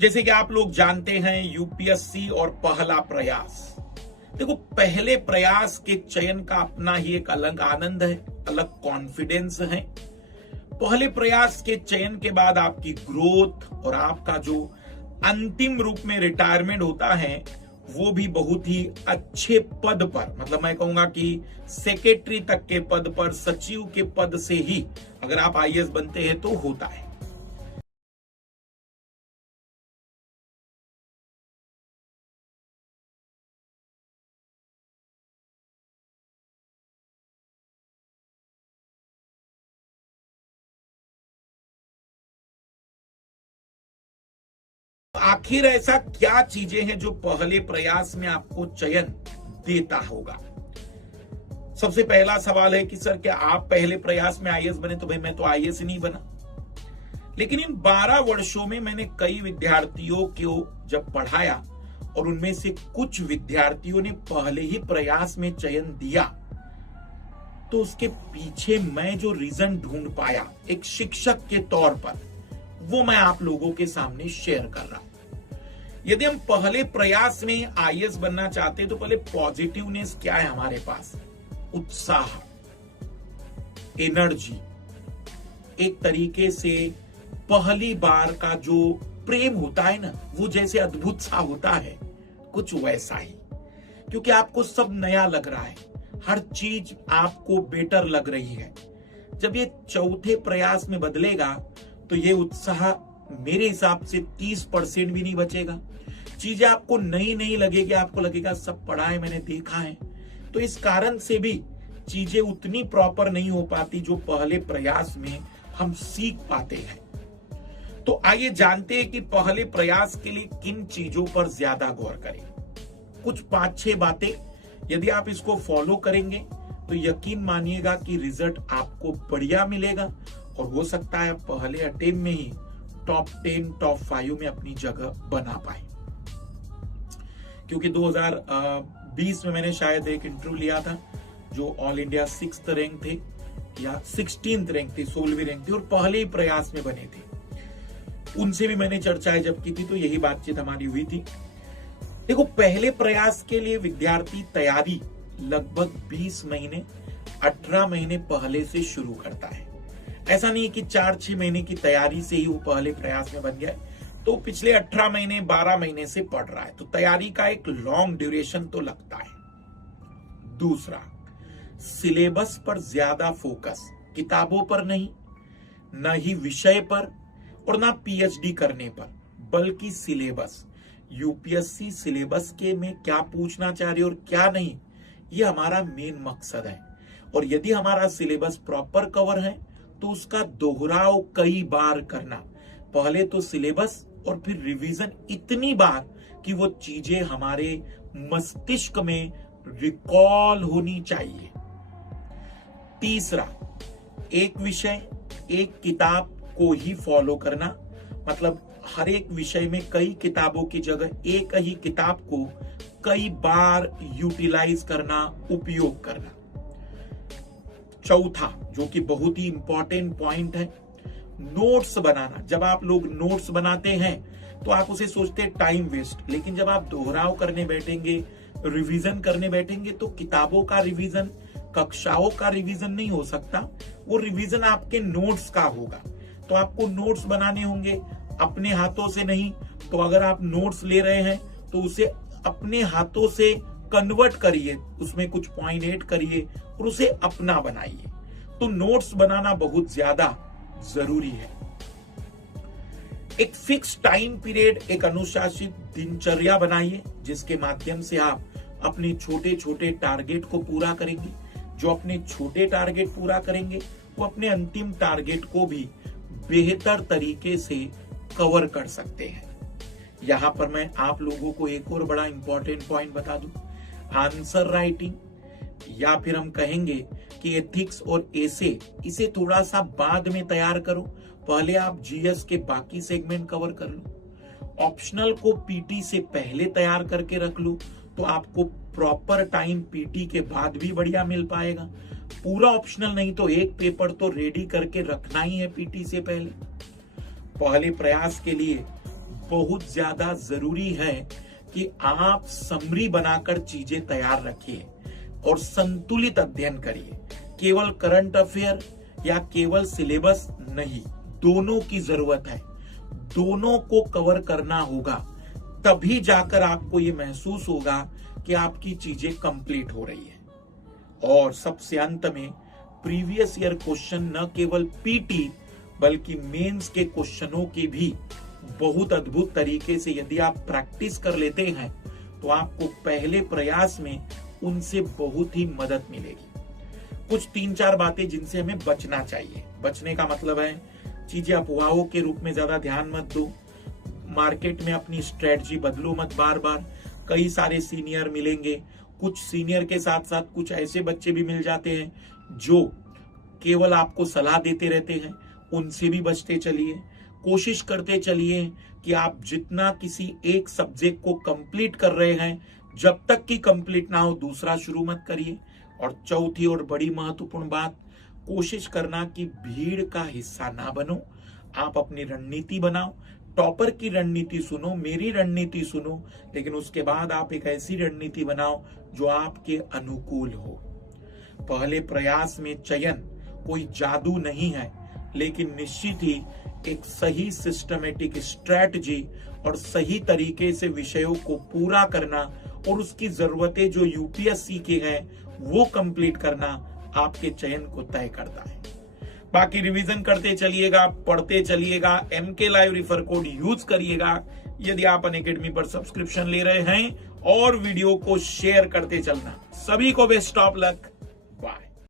जैसे कि आप लोग जानते हैं यूपीएससी और पहला प्रयास। देखो, पहले प्रयास के चयन का अपना ही एक अलग आनंद है, अलग कॉन्फिडेंस है। पहले प्रयास के चयन के बाद आपकी ग्रोथ और आपका जो अंतिम रूप में रिटायरमेंट होता है वो भी बहुत ही अच्छे पद पर, मतलब मैं कहूंगा कि सेक्रेटरी तक के पद पर, सचिव के पद से ही अगर आप आईएएस बनते हैं तो होता है। आखिर ऐसा क्या चीजें हैं जो पहले प्रयास में आपको चयन देता होगा? सबसे पहला सवाल है कि सर क्या आप पहले प्रयास में आईएएस बने? तो भाई मैं तो आईएएस ही नहीं बना। लेकिन इन 12 वर्षों में मैंने कई विद्यार्थियों को जब पढ़ाया और उनमें से कुछ विद्यार्थियों ने पहले ही प्रयास में चयन दिया, तो उसके पीछे मैं जो रीजन ढूंढ पाया एक शिक्षक के तौर पर, वो मैं आप लोगों के सामने शेयर कर रहा हूं। यदि हम पहले प्रयास में आईएएस बनना चाहते हैं तो पहले पॉजिटिवनेस क्या है हमारे पास? उत्साह, एनर्जी, एक तरीके से पहली बार का जो प्रेम होता है ना, वो जैसे अद्भुत सा होता है, कुछ वैसा ही। क्योंकि आपको सब नया लग रहा है, हर चीज आपको बेटर लग रही है। जब ये चौथे प्रयास में बदलेगा तो ये उत्साह मेरे हिसाब से 30% भी नहीं बचेगा। चीजें आपको नई नहीं लगेगी, आपको लगेगा सब पढ़ा है, मैंने देखा है। तो इस कारण से भी चीजें उतनी प्रॉपर नहीं हो पाती जो पहले प्रयास में हम सीख पाते हैं। तो आइए जानते हैं कि पहले प्रयास के लिए किन चीजों पर ज्यादा गौर करें। कुछ 5-6 बातें यदि आप इसको फॉलो करेंगे तो यकीन मानिएगा कि रिजल्ट आपको बढ़िया मिलेगा और हो सकता है पहले अटेम्प्ट में ही टॉप 10, टॉप 5 में अपनी जगह बना पाए। क्योंकि 2020 में मैंने शायद एक इंटरव्यू लिया था जो ऑल इंडिया 6th रैंक थे या 16th रैंक थे, 16वीं रैंक थी और पहले ही प्रयास में बने थे। उनसे भी मैंने चर्चाएं जब की थी तो यही बातचीत हमारी हुई थी। देखो, पहले प्रयास के लिए विद्यार्थी तैयारी लगभग 20 महीने, 18 महीने पहले से शुरू करता है। ऐसा नहीं कि 4-6 महीने की तैयारी से ही वो पहले प्रयास में बन गया, तो पिछले 18 महीने 12 महीने से पढ़ रहा है, तो तैयारी का एक लॉन्ग ड्यूरेशन तो लगता है। दूसरा, सिलेबस पर ज्यादा फोकस, किताबों पर नहीं, न ही विषय पर और ना पीएचडी करने पर, बल्कि सिलेबस। यूपीएससी सिलेबस के में क्या पूछना चाह रही है और क्या नहीं, ये हमारा मेन मकसद है। और यदि हमारा सिलेबस प्रॉपर कवर है तो उसका दोहराव कई बार करना, पहले तो सिलेबस और फिर रिवीजन इतनी बार कि वो चीजें हमारे मस्तिष्क में रिकॉल होनी चाहिए। तीसरा, एक विषय एक किताब को ही फॉलो करना, मतलब हर एक विषय में कई किताबों की जगह एक ही किताब को कई बार यूटिलाइज करना, उपयोग करना। चौथा, जो कि बहुत ही इंपॉर्टेंट पॉइंट है, नोट्स बनाना। जब आप लोग नोट्स बनाते हैं तो आप उसे सोचते हैं टाइम वेस्ट, लेकिन जब आप दोहराव करने बैठेंगे, रिवीजन करने बैठेंगे तो किताबों का रिवीजन, कक्षाओं का रिवीजन नहीं हो सकता, वो रिवीजन आपके नोट्स का होगा। तो आपको नोट्स बनाने होंगे अपने हाथों से नहीं, तो अगर आप नोट्स ले रहे हैं तो उसे अपने हाथों से कन्वर्ट करिए, उसमें कुछ पॉइंट ऐड करिए और उसे अपना बनाइए। तो नोट्स बनाना बहुत ज्यादा जरूरी है। एक फिक्स टाइम पीरियड, एक अनुशासित दिनचर्या बनाइए जिसके माध्यम से आप अपने छोटे छोटे टारगेट को पूरा करेंगे। जो अपने छोटे टारगेट पूरा करेंगे वो अपने अंतिम टारगेट को भी बेहतर तरीके से कवर कर सकते हैं। यहां पर मैं आप लोगों को एक और बड़ा इंपॉर्टेंट पॉइंट बता दूं, आंसर राइटिंग या फिर हम कहेंगे कि एथिक्स और एसे, इसे थोड़ा सा बाद में तैयार करो। पहले आप जीएस के बाकी सेगमेंट कवर कर लो। ऑप्शनल को पीटी से पहले तैयार करके रख लो तो आपको प्रॉपर टाइम पीटी के बाद भी बढ़िया मिल पाएगा। पूरा ऑप्शनल नहीं तो एक पेपर तो रेडी करके रखना ही है पीटी से पहले। पहले प्रयास के लिए बहुत ज्यादा जरूरी है कि आप समरी बनाकर चीजें तैयार रखिए और संतुलित अध्ययन करिए। केवल करंट अफेयर या केवल सिलेबस नहीं, दोनों की जरूरत है, दोनों को कवर करना होगा, तभी जाकर आपको ये महसूस होगा कि आपकी चीजें कंप्लीट हो रही है। और सबसे अंत में प्रीवियस ईयर क्वेश्चन न केवल पीटी बल्कि मेंस के क्वेश्चनों की भी बहुत अद्भुत तरीके से यदि आप प्रैक्टिस कर लेते हैं तो आपको पहले प्रयास में उनसे बहुत ही मदद मिलेगी। कुछ 3-4 बातें जिनसे हमें बचना चाहिए। बचने का मतलब है चीजें अफवाहों के रूप में ज्यादा ध्यान मत दो, मार्केट में अपनी स्ट्रेटजी बदलो मत बार बार। कई सारे सीनियर मिलेंगे, कुछ सीनियर के साथ साथ कुछ ऐसे बच्चे भी मिल जाते हैं जो केवल आपको सलाह देते रहते हैं, उनसे भी बचते चलिए। कोशिश करते चलिए कि आप जितना किसी एक सब्जेक्ट को कंप्लीट कर रहे हैं, जब तक कि कंप्लीट ना हो दूसरा शुरू मत करिए। और चौथी और बड़ी महत्वपूर्ण बात, कोशिश करना कि भीड़ का हिस्सा ना बनो, आप अपनी रणनीति बनाओ। टॉपर की रणनीति सुनो, मेरी रणनीति सुनो, लेकिन उसके बाद आप एक ऐसी रणनीति बनाओ जो आपके अनुकूल हो। पहले प्रयास में चयन कोई जादू नहीं है, लेकिन निश्चित ही एक सही सिस्टमेटिक स्ट्रैटेजी और सही तरीके से विषयों को पूरा करना और उसकी जरूरतें जो यूपीएससी की है वो कंप्लीट करना आपके चयन को तय करता है। बाकी रिवीजन करते चलिएगा, पढ़ते चलिएगा, MK live refer code use करिएगा यदि आप अनअकैडमी पर सब्सक्रिप्शन ले रहे हैं, और वीडियो को शेयर करते चलना। सभी को बेस्ट ऑफ लक।